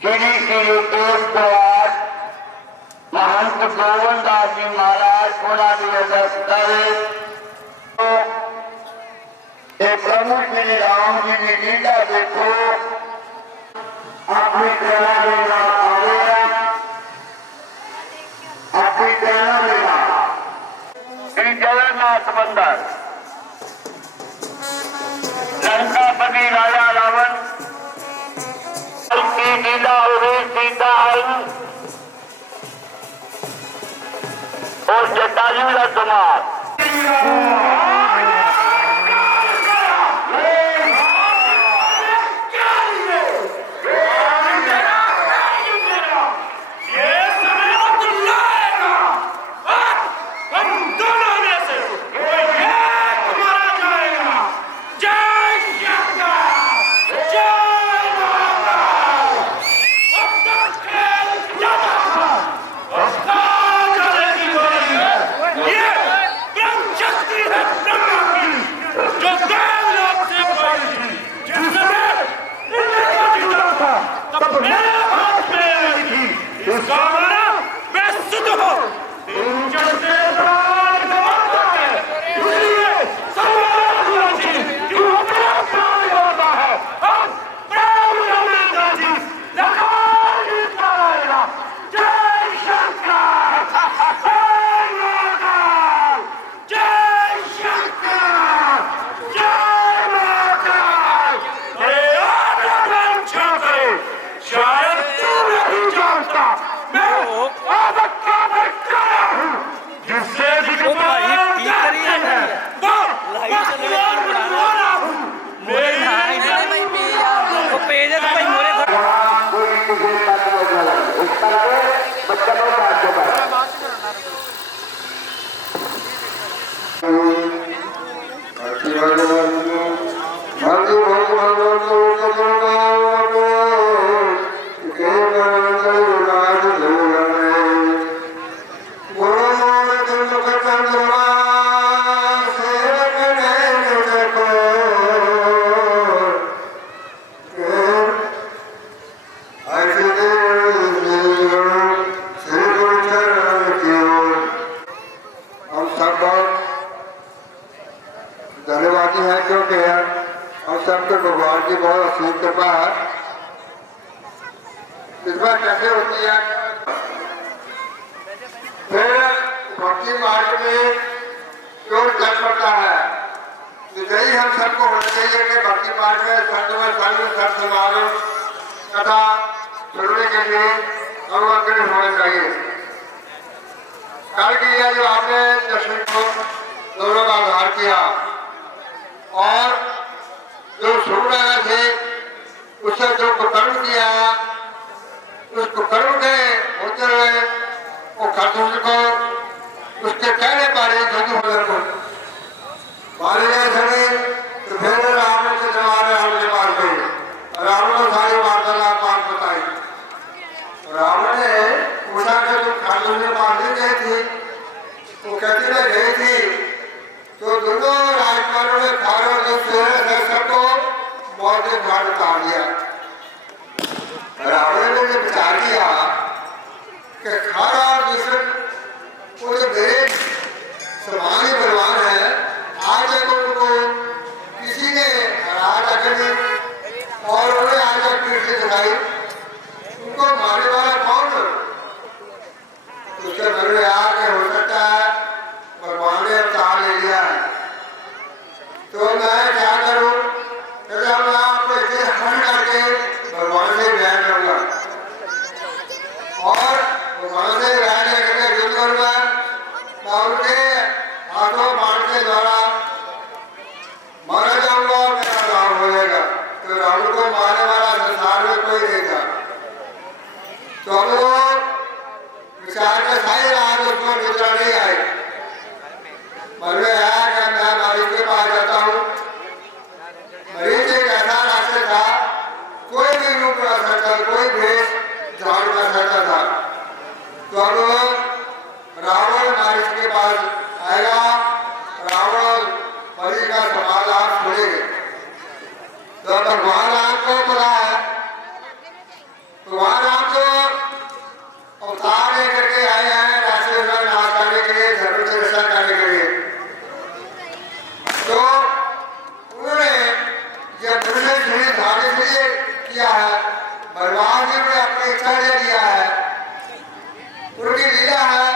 श्री श्री एक प्रयास महंत गोविंद दास जी महाराज प्रभु श्री राम जी की लीला देखो अपनी प्रेरणा लेना अपनी प्रेरणा लेना श्री जगन्नाथ मंदिर लंकापति राजा रावण की लीला हुई सीता आई और जटायु कुमार धन्यवादी है क्योंकि हम सबको भगवान की बहुत असीम कृपा है। कृपा कैसे होती है? फिर भक्ति मार्ग में क्यों चल पड़ता है? यही हम सबको होना चाहिए कि भक्ति मार्ग में संत समागम कथा सुनने के लिए हम अग्रणी होना चाहिए। कल की यह जो आपने दर्शन को दोनों का आधार किया और जो सुन रहे थे उससे जो कुकर्म किया उस कुकर्म के होते हुए वो खरदूस को उसके कहने पारे जदूर को मारे गए थे। तो फिर रावण के जमाने रावण के पास गए, रावण को सारी वार्तालाप बात बताई। रावण ने पूछा कि तुम खरदूस के पास नहीं गई थी? वो कहती मैं गई थी। तो दोनों राजकुमारों ने खारों से सबको मौत के घाट उतार दिया। रावण ने विचार किया कि खारा और दूसरे वो जो मेरे समान ही बलवान है, आज तक उनको किसी ने हरा रखने और उन्हें आज तक पीठ से दिखाई, उनको मारने वाला कौन? उसके मन में आया कि हो सकता है भगवान ने अवतार ले लिया है, तो मैं क्या करूं? मैं आपको इसे हट करके भगवान से व्यान करूंगा और भगवान से व्यान करके युद्ध करूंगा। मैं उनके हाथों बाण के द्वारा मारा जाऊंगा और मेरा राम हो जाएगा। तो रावण को मारने वाला संसार में कोई नहीं था। तो वो विचार के सही रहा तो उसको निद्रा नहीं आई। मन में आया कि मैं मरीज के पास जाता हूँ। मरीज एक ऐसा रास्ते था, कोई भी रूप बना सकता, कोई भेष धारण कर सकता था। तो अब रावण मरीज के पास आएगा, रावण मरीज का समाधान छोड़ेगा। तो भगवान राम को पता है, तो वहां राम तो अवतार लेकर के आए हैं राष्ट्रीय नाश करने के लिए, धर्म की रक्षा करने के लिए। तो उन्होंने जब मनुष्य शरीर धारण के लिए किया है, भगवान जी ने अपनी इच्छा ले लिया है, उनकी लीला है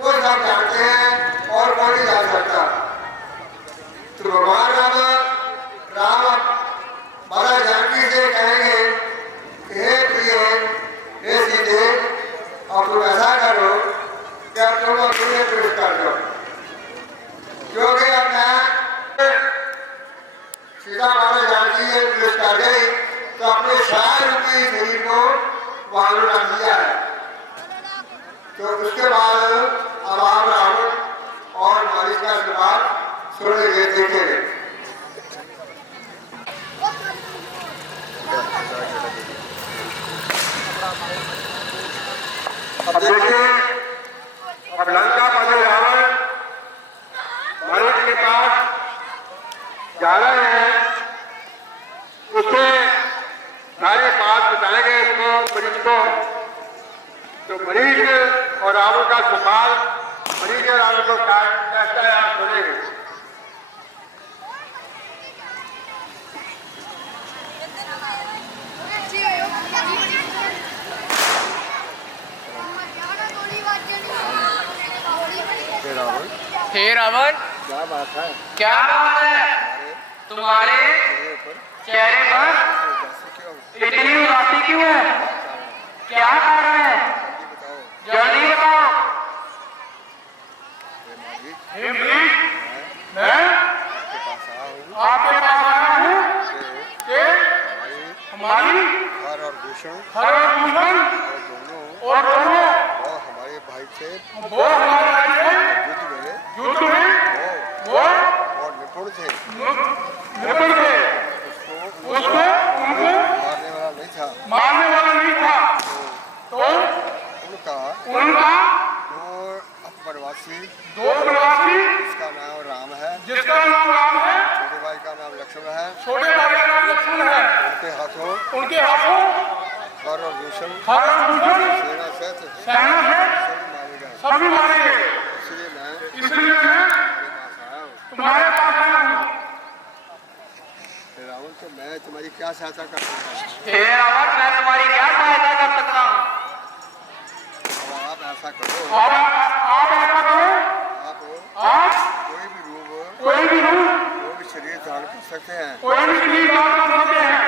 वो सब जानते हैं और कोई नहीं जान सकता। तो भगवान राम माता जानकी से कहेंगे कि हे प्रिय, हे सीते, अब तुम ऐसा करो कि अब तुम अपने प्रवेश कर दो, क्योंकि अब मैं सीता माता जानकी ये प्रवेश कर गई तो अपने शायर रूपी शरीर को वहां रख दिया है। तो उसके बाद अब आप रावण और मारीच का आशीर्वाद सुन के देखेंगे। अब देखिए, अब लंका पति रावण मारीच के पास जा रहे हैं, उससे सारे बात बताएंगे इसको मरीच को। तो मरीच और रावण का सुपाल, मरीच और रावण को कैसा है आप सुनेंगे। हे रावण, क्या बात है? क्या बात है? तुम्हारे चेहरे पर इतनी उदासी क्यों है? क्या कारण है? जल्दी बताओ। हे मरीच, मैं आपके पास आया हूँ कि हमारी हर और दूषण और दोनों वो हमारे भाई से वो हमारे भाई से युद्ध में वो और निपुण थे, उसको उनको मारने वाला नहीं था। तो उनका दो प्रवासी जिसका नाम राम है, जिसका नाम राम है, छोटे भाई का नाम लक्ष्मण है, छोटे भाई का नाम लक्ष्मण है, उनके हाथों हर और दूषण सेना से सभी मारे गए। इसलिए मैं तुम्हारे पास आया हूँ। रावण, तो मैं तुम्हारी क्या सहायता कर सकता हूँ? हे रावण, मैं तुम्हारी क्या सहायता कर सकता हूँ? आप ऐसा करो, आप ऐसा करो, आप कोई भी रूप कोई भी शरीर धारण कर सकते हैं, कोई भी शरीर धारण कर सकते हैं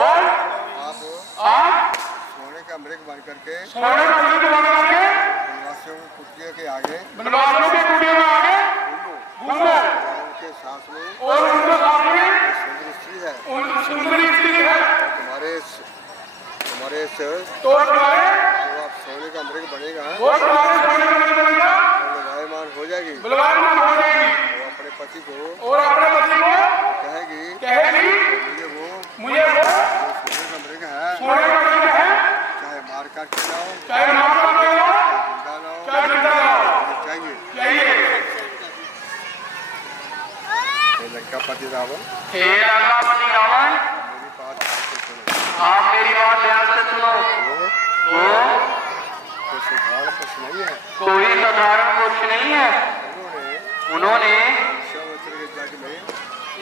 और आप सोने का मृग बन करके वनवासियों की कुटिया के आगे घूमो उनके साथ में और उनके सामने सुंदरी स्त्री है, तुम्हारे तो आप सोने का मृग बनेगा, बलवायमान हो जाएगी, वो अपने पति को कहेगी मुझे वो सोने का मृग है, चाहे मार काट के लाओ, जिंदा लाओ, चाहिए। लंकापति रावण, हे लंकापति रावण, मेरी बात सुनो। आप मेरी बात ध्यान से सुनो। वो कोई साधारण पुरुष नहीं है, कोई साधारण पुरुष नहीं है। उन्होंने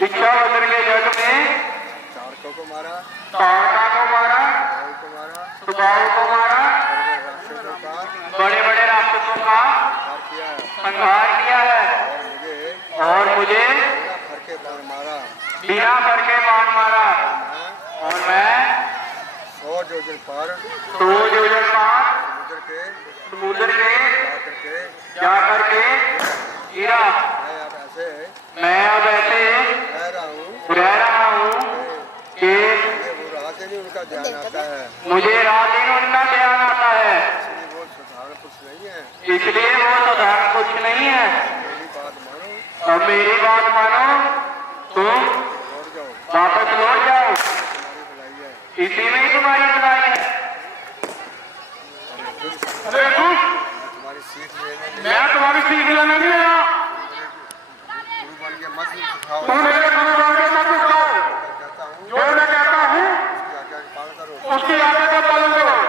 इच्छावतर के जग में तारकों को मारा, तारका को मारा, सुबाहु को मारा, बड़े बड़े राक्षसों का संहार किया है और मुझे बिना फर के बाण मारा और मैं 100 योजन पार समुद्र के जा करके गिरा। मैं अब ऐसे रह रहा हूँ कि उनका ध्यान आता है, मुझे रात दिन उनका ध्यान आता है, इसलिए वो साधारण कुछ नहीं है। इसलिए वो साधारण कुछ नहीं है। मेरी बात मानो, अब मेरी बात मानो, तुम लौट जाओ, वापस लौट जाओ, तुम्हारी भलाई है। इसी में ही तुम्हारी भलाई है। अरे तुम्हारी सीख लेने मैं तुम्हारी सीख लेने नहीं आया, गुरु बन के मत सिखाओ, तुम मेरे गुरु बन के मत सिखाओ, कहता हूँ जो मैं कहता हूँ उसकी आज्ञा का पालन करो। उसकी आज्ञा का पालन करो।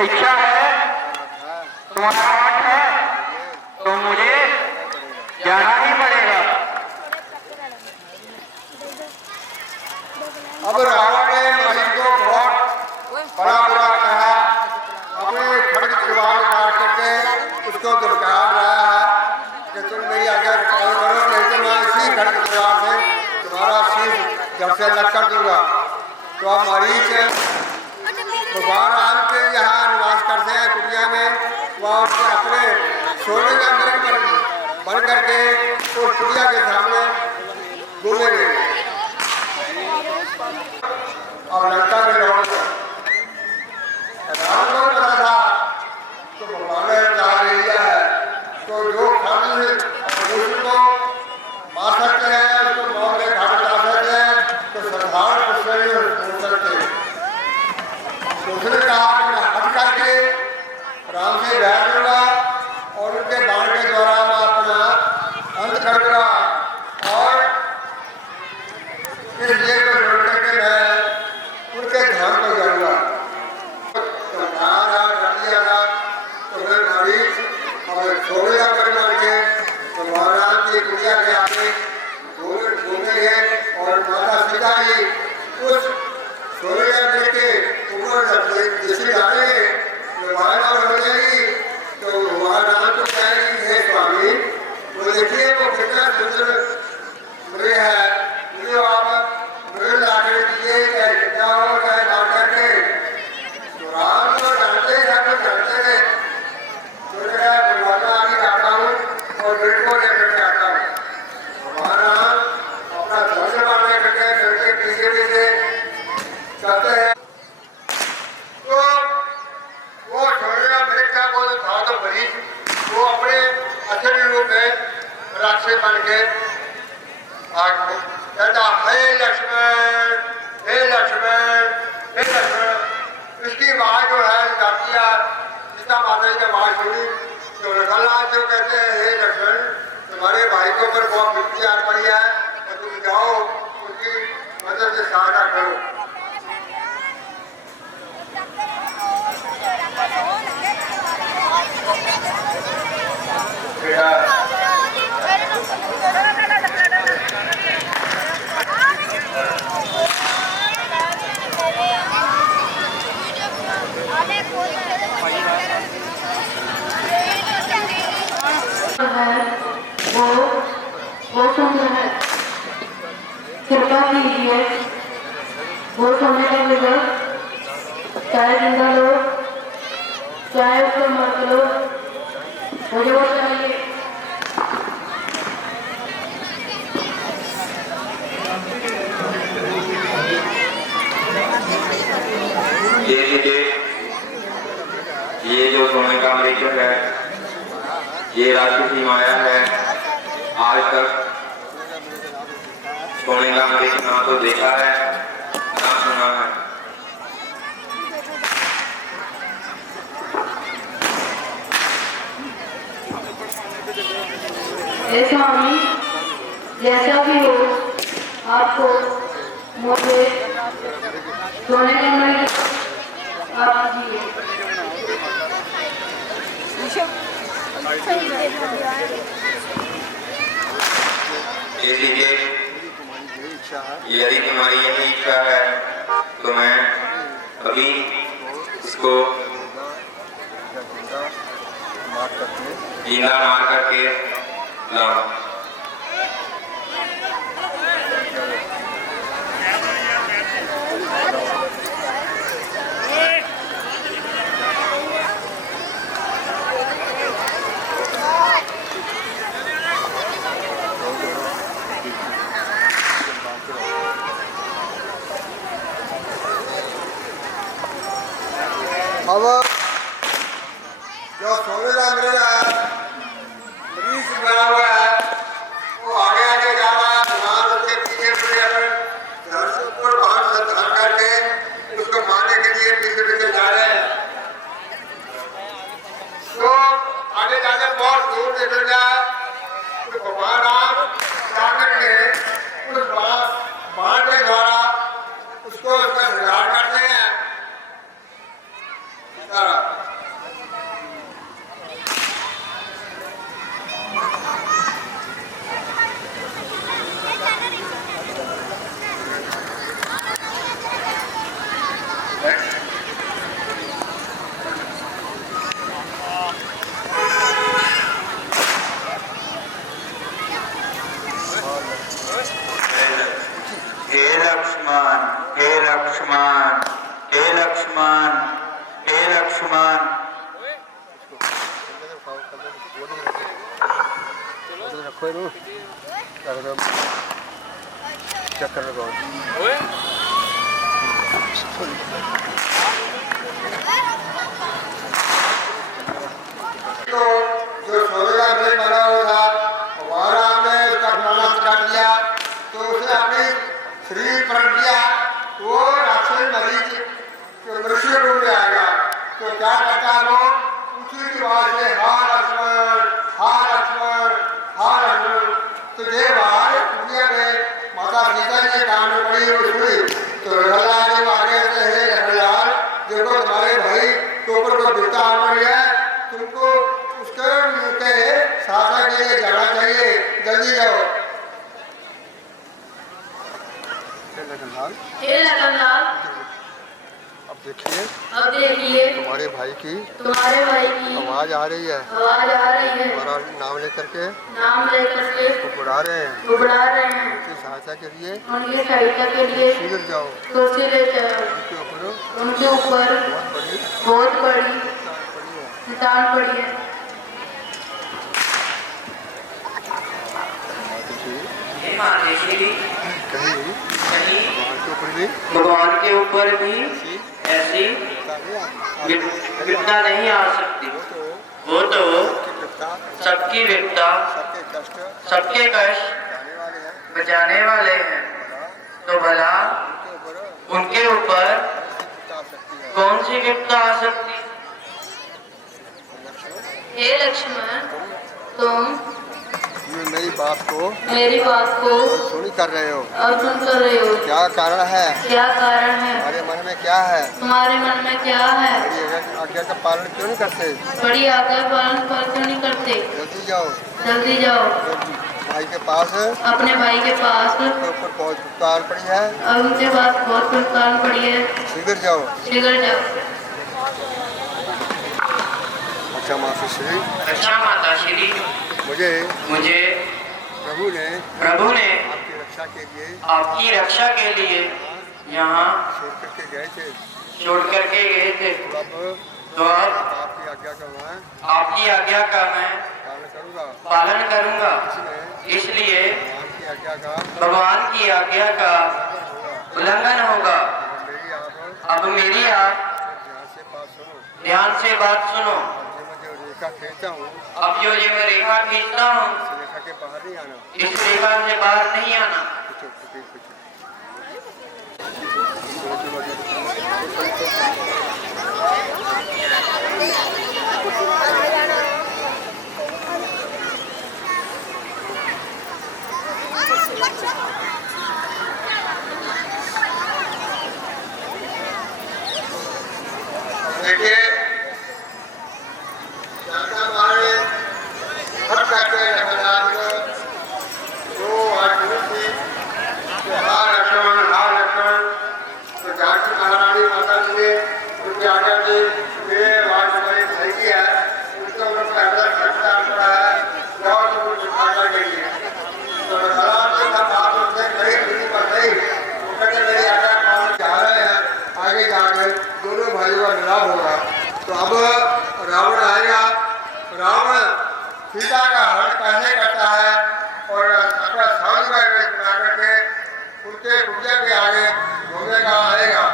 इच्छा है, तुम्हारा मत है, तो मुझे जाना ही पड़ेगा। अब रावण ने मरीज को बहुत बड़ा बुरा कहा, अपने खड़ग तलवार काट करके उसको दुर्गार रहा है कि तुम मेरी आज्ञा पालन करो, नहीं तो मैं इसी खड़ग तलवार से तुम्हारा सिर जब से अलग कर दूंगा। तो अब मरीज भगवान राम के यहाँ निवास करते हैं कुटिया में, वह उसके अपने सोने का अंदर बन करके उस कुटिया के सामने घूमेंगे। और लंका में लौट राम को पता था तो भगवान ने कहा लिया है, तो जो खाली उसको मार सकते हैं, उसको मौत के घाट उतार सकते हैं, तो साधारण कुछ नहीं हो सकते। उसने कहा कि मैं हट करके राम से बैठ लूंगा और उनके बाण के द्वारा मैं अपना अंत कर दूंगा, और इस लिए को जोड़ करके मैं उनके ध्यान को जाऊंगा। तो फिर मरीज और सोने का करके तो महाराज की कुटिया के आगे घूमेंगे और माता सीता ही उस सोने का करके जैसे डालेंगे तो महाराज हो जाएगी। तो महाराज को कहेंगे हे स्वामी, वो देखिए वो कितना सुंदर मृग है, मुझे आप मृग लाकर दिए चाहे कितना हो चाहे ना करके। तो राम को जानते हैं, सब जानते हैं, तो बुलाना आगे जाता हूँ और मृग को लेकर के आता हूँ। महाराज अपना धर्म मारने करके मृग के पीछे पीछे चलते हैं। वो अपने असली रूप में राक्षस बन के कहता हे लक्ष्मण, हे लक्ष्मण, हे लक्ष्मण। इसकी आवाज जो है जाती है, सीता माता जी ने आवाज सुनी तो रघुनाथ जो कहते हैं हे लक्ष्मण, तुम्हारे भाई के ऊपर बहुत विपत्ति आ पड़ी है, तो तुम जाओ उसकी मदद से सहायता करो। वो सुंदर है, कृपा कीजिए वो सोने का मिलो, चाहे जिंदा लो चाहे उसको मत लो, मुझे वो चाहिए। ये जो सोने का मृग है, ये राक्षसी माया है। आज तक सोने का मृग ना तो देखा है ना सुना है। स्वामी जैसा भी हो, आपको मुझे सोने का मृग आप दीजिए। यदि तुम्हारी यही इच्छा है तो मैं अभी इसको जिंदा मार करके लाऊं। अब जो सोने का मृग मरीज बना हुआ है, वो आगे आगे जा रहा है, भगवान उसके पीछे पीछे धड़ से ऊपर बाहर से धर करके उसको मारने के लिए पीछे पीछे जा रहे हैं। तो आगे जाके बहुत दूर निकल गया, तो भगवान राम जाकर के उस बाण के द्वारा उसको उसका श्रृंगार करते हैं। देखो इन्हों चक्कर लगाओ तो जो सोने का ब्रेक बना हुआ था हमारा हमने उसका बनाना स्टार्ट किया तो उसे अपने शरीर पर किया वो राक्षस मरीज मनुष्य रूप में आएगा तो क्या करता है वो उसी की आवाज से हार लक्ष्मण तो ये बात दुनिया में माता सीता जी के कान में पड़ी हुई सुनी तो रघुलाल ने आगे से हे रघुलाल देखो तुम्हारे भाई के ऊपर कोई बिरता आ पड़ी है तुमको उसके के शासन के लिए जाना चाहिए जल्दी जाओ हे लखनलाल अब देखिए तुम्हारे भाई की आवाज आ रही है हमारा नाम लेकर के तो बुला रहे हैं उनकी सहायता के लिए शीघ्र जाओ उनके ऊपर बहुत बड़ी चट्टान पड़ी है कहीं भगवान के ऊपर भी ऐसी विपदा नहीं आ सकती वो तो सबकी विपदा सबके कष्ट बचाने वाले हैं तो भला उनके ऊपर कौन सी विपदा आ सकती हे लक्ष्मण तुम मेरी बात को सुनी कर रहे हो क्या कारण है तुम्हारे मन में क्या है बड़ी आज्ञा का पालन क्यों नहीं करते जल्दी जाओ भाई के पास अपने भाई के पास ऊपर बहुत भुगतान पड़ी है और उनके पास बहुत भुगतान पड़ी है शीघ्र जाओ अच्छा माता श्री मुझे प्रभु ने आपकी रक्षा के लिए यहाँ छोड़ करके गए थे तो अब आपकी आज्ञा का मैं पालन करूँगा इसलिए भगवान की आज्ञा का उल्लंघन होगा अब मेरी आप ध्यान से बात सुनो खींचता हूँ अब जो ये मैं रेखा खींचता हूँ रेखा के बाहर नहीं आना इस रेखा से बाहर नहीं आना देखिए दोनों भाइयों का मिलाप होगा तो अब रावण आएगा रावण सीता का हरण कैसे करता है और अपना साउंड बना करके उनके पूजा के आगे घूमने का आएगा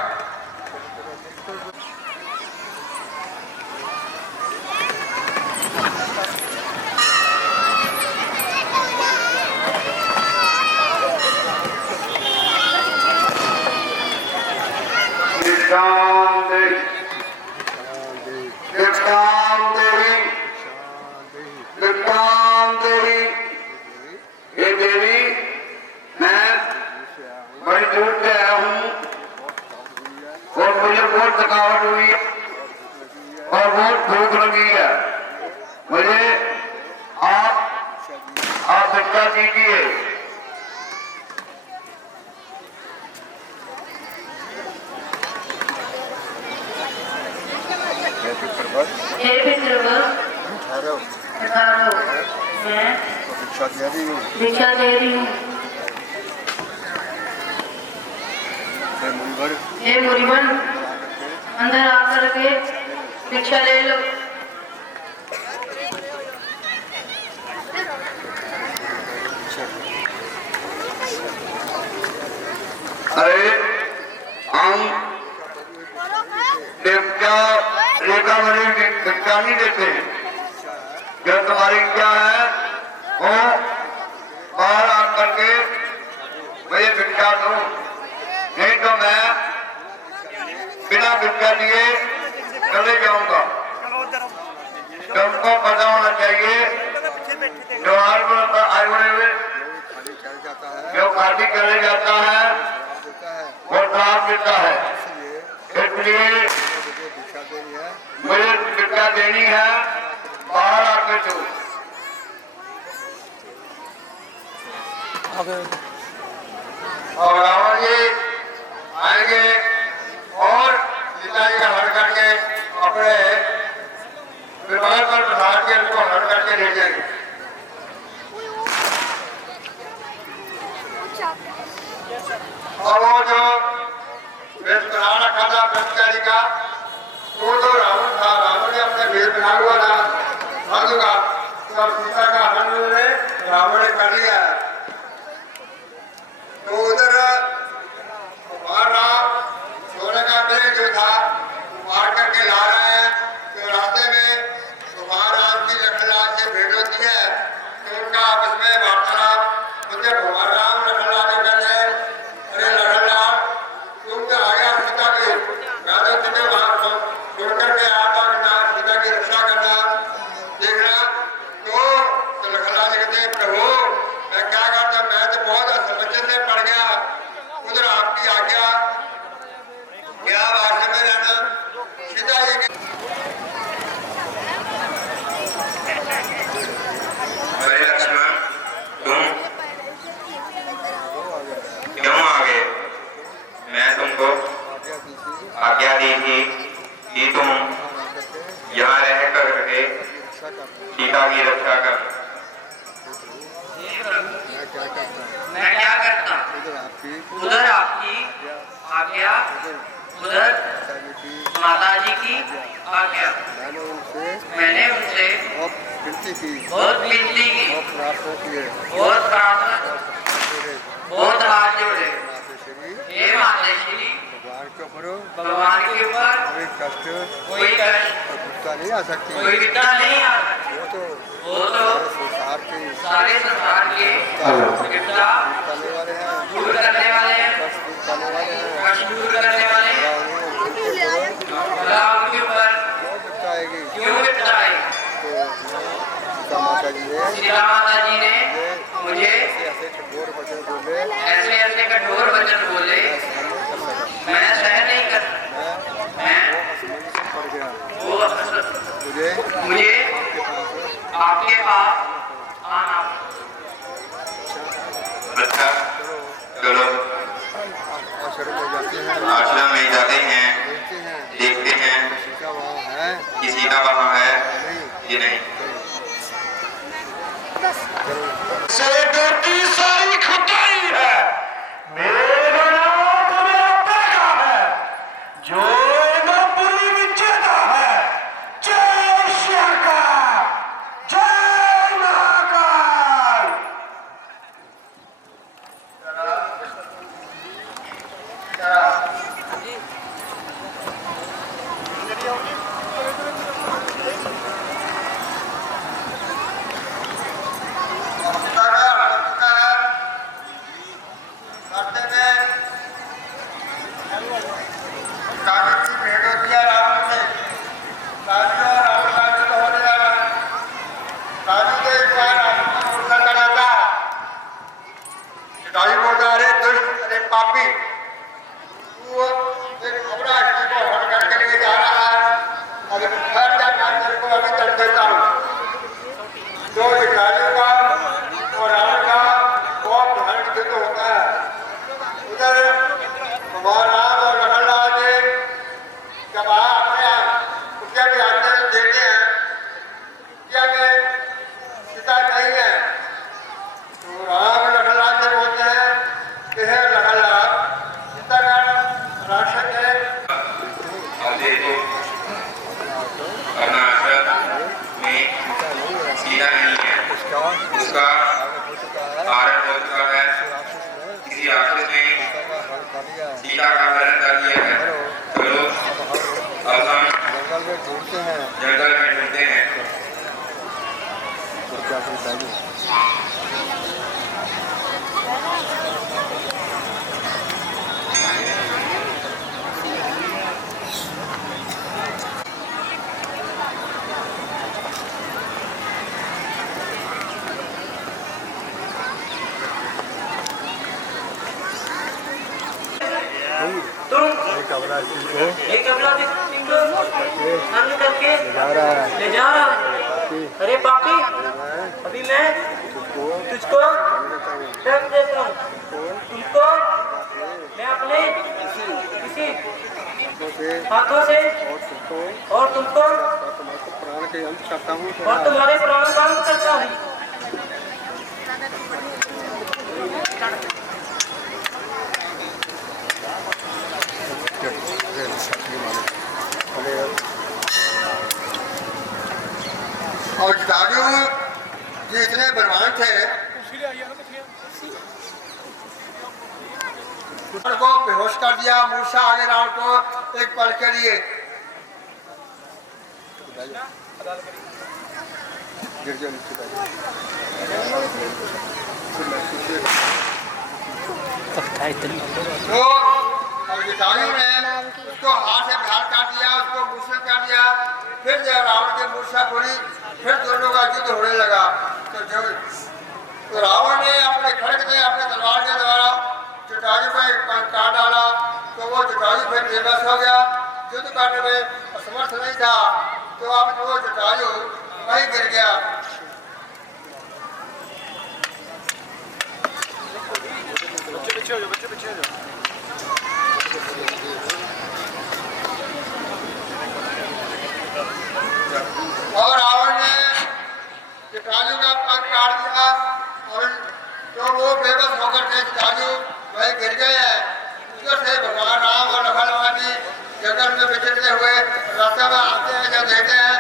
ये देवी मैं बड़ी दूर से आया हूँ और मुझे बहुत थकावट हुई है और बहुत भूख लगी है मुझे आप भिक्षा दीजिए हे पितृव्य मैं भिक्षा दे रही हूँ हे मुनिवर अंदर आकर के भिक्षा ले लो अरे हम देवता रेखा वाली भिक्षा नहीं देते। जब तुम्हारी इच्छा है वो बाहर आकर के मुझे भिक्षा दो, नहीं तो मैं बिना भिक्षा दिए चले जाऊंगा। तुमको पता होना चाहिए जो आए हुए जो खाली चले जाता है वो श्राप देता है। इसलिए मुझे भिक्षा देनी है, बाहर आके दो। और रावण जी आएंगे और सीता जी का हर करके अपने विमान पर बिठा के उसको हर करके ले जाएंगे। और वो जो वेश बना रखा था ब्रह्मचारी का, वो तो रावण था। रावण ने अपने वेश बना हुआ था साधु का, तब सीता का हरण ने रावण ने कर लिया। तो उधर हमारा सोने का बैग जो था मार करके ला रहे हैं। तो रास्ते में कुमारराम की लखनलाल से भेंट होती है। तो उनका आपस में वार्तालाप मुझे कुमारराम लखनलाल जो कहते हैं, अरे लखनलाल तुम तो आ गया सीता के, मैं तो तुम्हें वहां छोड़ करके आया था कि सीता की रक्षा करना देखना। तो लखनलाल कहते हैं, प्रभु मैं क्या करता, मैं तो बहुत असमंजस में पड़ गया। उधर आपकी आज्ञा, क्या भाषा में रहना सीता जी के। अरे लक्ष्मण तुम क्यों आ गए? मैं तुमको आज्ञा दी थी कि तुम यहाँ रह करके सीता की रक्षा कर। मैं क्या करता? उधर आपकी आज्ञा, उधर माताजी की आज्ञा। मैंने उनसे बहुत विनती की, बहुत प्रार्थना, बहुत हाथ जोड़े। हे माताश्री, भगवान के ऊपर कोई कष्ट नहीं आ सकती, कोई विपदा नहीं आ सकती। वो तो सारे संसार के विपदा दूर करने वाले हैं, कष्ट दूर करने वाले हैं। भला उनके ऊपर क्यों विपदा आएगी? सीता माता जी ने मुझे ऐसे ऐसे कठोर वचन बोले, मैं सहन नहीं कर, मैं मुझे आपके पास आना। अच्छा चलो आश्रम में जाते हैं, देखते हैं कि सीता वहाँ है कि नहीं। सारी खुदाई है, मेरा नाम मेरा बेटा है, जो पूरी विजेता है। जय शंकर, जय महाकाल। पापी वो एक घबरा को हट करके लेके जा रहा है। अगर घर जाकर तेरे को अभी तक देता हूँ। जो इकाइयों का और रावण का बहुत भयानक युद्ध होता है। उधर भगवान राम और लखनलाल जी जब अपने कुटिया के आते देते हैं, कुटिया में सीता नहीं है, तो राम लखनलाल से बोलते हैं कि हे लखनलाल, सीता का राक्षस है। अपना आश्रम में सीता नहीं है, उसका कारण हो चुका है। किसी राक्षस ने जंगल में ढूंढते हैं। एक कपड़ा बंद करके ले जा रहा है। अरे पापी, अभी मैं तुझको दर्द देता हूँ। तुमको मैं अपने किसी हाथों से और तुमको प्राण के अंत करता हूँ और तुम्हारे प्राणों का अंत करता हूँ। और जटायु जी इतने बलवान थे को बेहोश कर दिया। मूसा आगे राम को एक पल के लिए तो और जटायु ने उसको हाथ से बाहर काट दिया, उसको मूसा कर दिया। फिर जब रावण की मूसा पूरी, फिर दोनों का युद्ध होने लगा। तो रावण ने अपने खड़ग में अपने तलवार के द्वारा जटायु का एक पंख काट डाला। तो वो जटायु फिर बेबस हो गया, युद्ध करने में असमर्थ नहीं था। तो अब वो जटायु वहीं गिर गया। और रावण ने जटायु का पंख काट दिया और तो वो बेबस होकर के जटायु वहीं गिर गए हैं। उधर से भगवान राम और लखन जी जंगल में विचरते हुए रास्ते में आते हैं। जब देखते हैं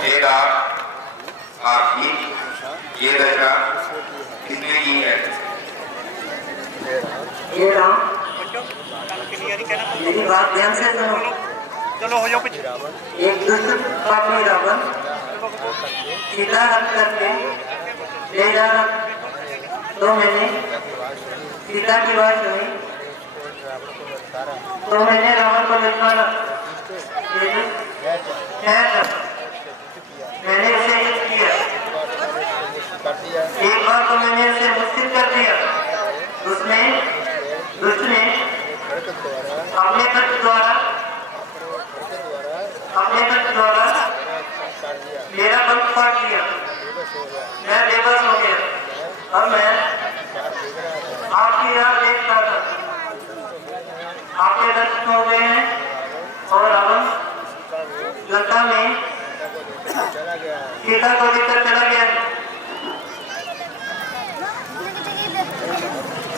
हे राम, आपकी ये रचना किसने की है? ये राम, मेरी बात ध्यान से सुनो। चलो हो जाओ पीछे। एक दुष्ट पापी रावण सीता हट करके ले जा रहा, तो मैंने सीता की बात सुनी, तो मैंने रावण को ललकारा। मैंने उसे युद्ध किया। एक बार तो मैंने उसे मुश्किल कर दिया। उसने दुष्ट ने अपने तर्क द्वारा मेरा पंख फाड़ दिया। मैं बेबस हो गया। अब मैं आपकी राह देखता था। आपके दर्शन हो गए हैं और रावण लंका में सीता को लेकर चला गया।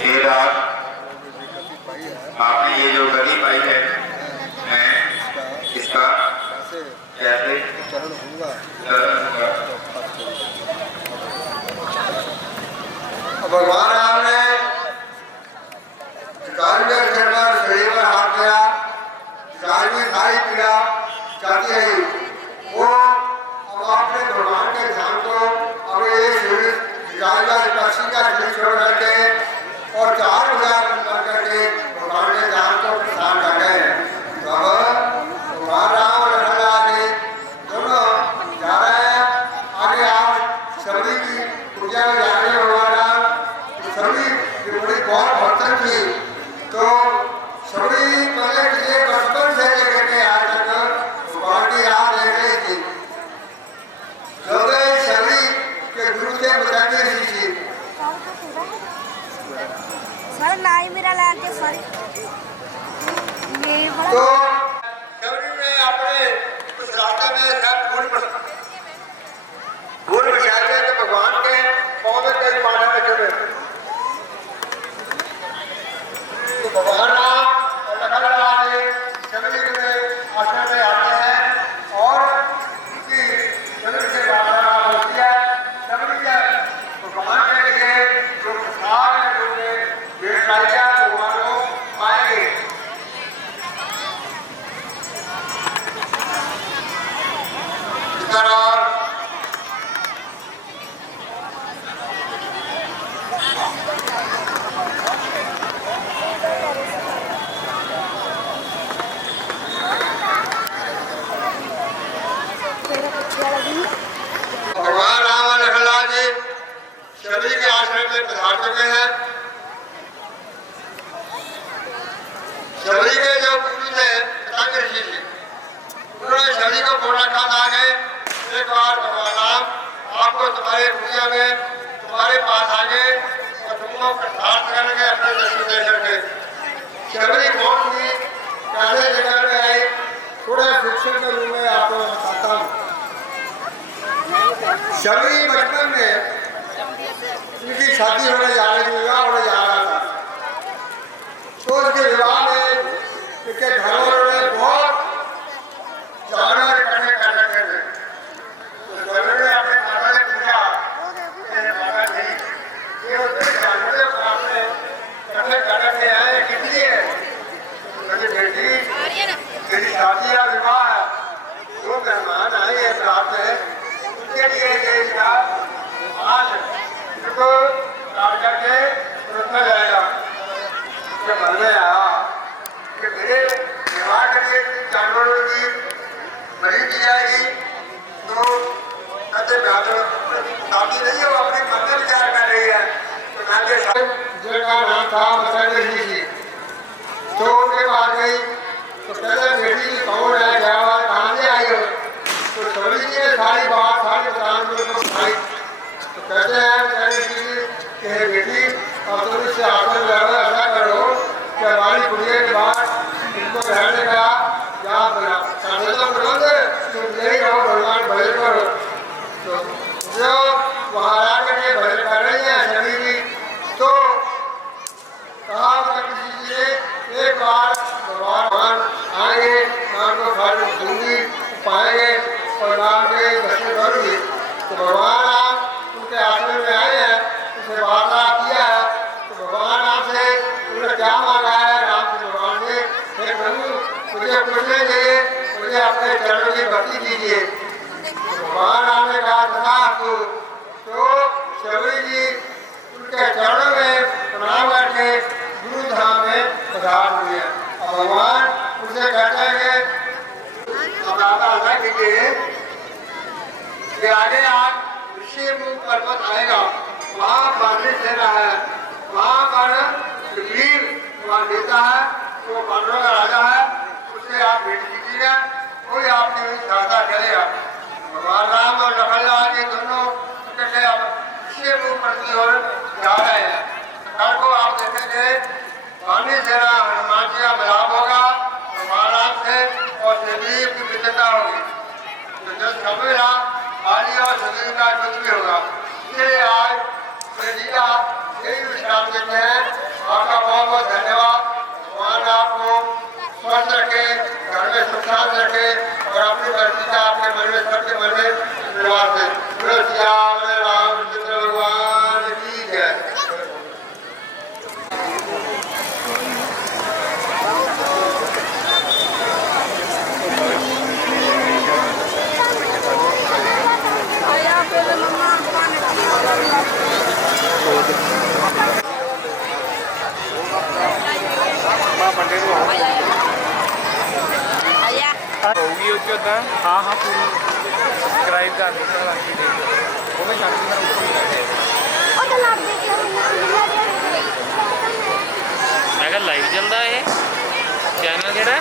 हे राम, आपने ये जो गति पाई है, मैं इसका कैसे चरण दूंगा? भगवान राम ने जटायु के सिर पर शरीर पर हाथ दिया। जटायु की सारी पीड़ा जाती रही। वो अब अपने भगवान के ध्यान को अब ये शरीर जटायु का पक्षी का शरीर छोड़ करके और 4 भुजा बन करके भगवान के ध्यान को प्रसार कर रहे हैं। तब भगवान राम और लखन आगे दोनों जा रहे हैं। आगे आप सभी की पूजा में जा रहे हैं। भगवान राम सभी की बड़ी बहुत भक्तन थी। तो सभी पहले किसी बचपन से लेकर के आज तक भगवान की याद ले रही थी। जब सभी के गुरु से बताने रही थी। सर नाई मेरा लग गया सॉरी। तो सभी ने अपने उस रास्ते में सब फूल शबरी के आश्रम में पधार चुके हैं। शबरी के जो गुरु थे पतंग ऋषि जी, उन्होंने शबरी को बोला था आगे एक बार भगवान राम आपको तुम्हारे पूजा में तुम्हारे पास आ गए और तुमको कृतार्थ करेंगे अपने दर्शन दे करके। शबरी कौन थी, कैसे जगह में आई, थोड़ा शिक्षण के रूप में आपको बताता हूँ। शबरी बचपन में उनकी शादी होने जा रही थी, विवाह होने जा रहा था, तो उसके विवाह में उनके घर वालों ने बहुत जानवर इकट्ठे कर रखे थे। तो शबरी ने अपने माता से पूछा, माता जी ये जानवर आपने इकट्ठे कर रखे हैं, कितनी है? मेरी बेटी मेरी शादी या विवाह है, जो मेहमान आए हैं रात में उनके लिए ये आज इनको काट करके रखा जाएगा। जब मन में आया कि मेरे विवाह के लिए जानवरों की बलि दी जाएगी, तो कहते शादी नहीं हो, अपने मन में विचार कर रही है। तो मैं जिनका नाम था पतंग ऋषि जी, तो उनके पास गई तो कहते बेटी कौन है, क्या बात, कहाँ से आई हो? तो शबरी जी ने सारी बात सारी बताने को बताई। तो कहते हैं कि हे बेटी अब तुम इससे आसन लगाना, ऐसा करो कि हमारी कुड़िया के बाद इनको रहने का या बना करने तो बरोगे, तुम यही रहो, भगवान भजन करो। तो जो वहाँ आकर के भजन कर रही है शबरी जी, तो कहा किसी जी ने एक बार भगवान आएंगे, मैं उनको फल दूंगी, पाएंगे और मैं उनके दर्शन करूंगी। तो भगवान आप उनके आश्रम में आए हैं, उसे वार्तालाप किया है। तो भगवान आपसे उन्होंने क्या मांगा है? राम से भगवान ने, हे प्रभु मुझे पूछने चाहिए, मुझे अपने चरणों की भक्ति कीजिए। भगवान राम ने कहा तथास्तु। तो शबरी जी उनके चरणों में प्रणाम करके गुरु धाम में पधार हुए। अब भगवान उनसे कहते हैं कि आप ऐसा कीजिए कि आगे आप ऋषिमुख पर्वत आएगा, वहाँ बांधे सेना है, वहाँ पर सुग्रीव वहाँ नेता है, वो वानरों का राजा है, उससे आप भेंट कीजिएगा, कोई आपकी हुई सहायता करेगा। भगवान राम और लखन जी दोनों इकट्ठे अब ऋषिमुख पर्वत की ओर जा रहे हैं। कल को आप देखेंगे बांधे सेना हनुमान जी का मिलाप होगा भगवान राम से और सुग्रीव की मित्रता होगी। तो जब समय आदि और सुग्रीव का युद्ध भी होगा। इसलिए आज लीला यही विश्राम देते हैं। आपका बहुत बहुत धन्यवाद। भगवान आपको स्वस्थ रखे, घर में सुख शांत रखे और अपनी भक्ति का आपके मन में सबके मन में निवास दे। रामचंद्र भगवान की जय। होगी उसके उधर। हाँ हाँ पूरी सब्सक्राइब कर देना बाकी देखो वो मैं शांति में मैं लाइव चलता है चैनल केड़ा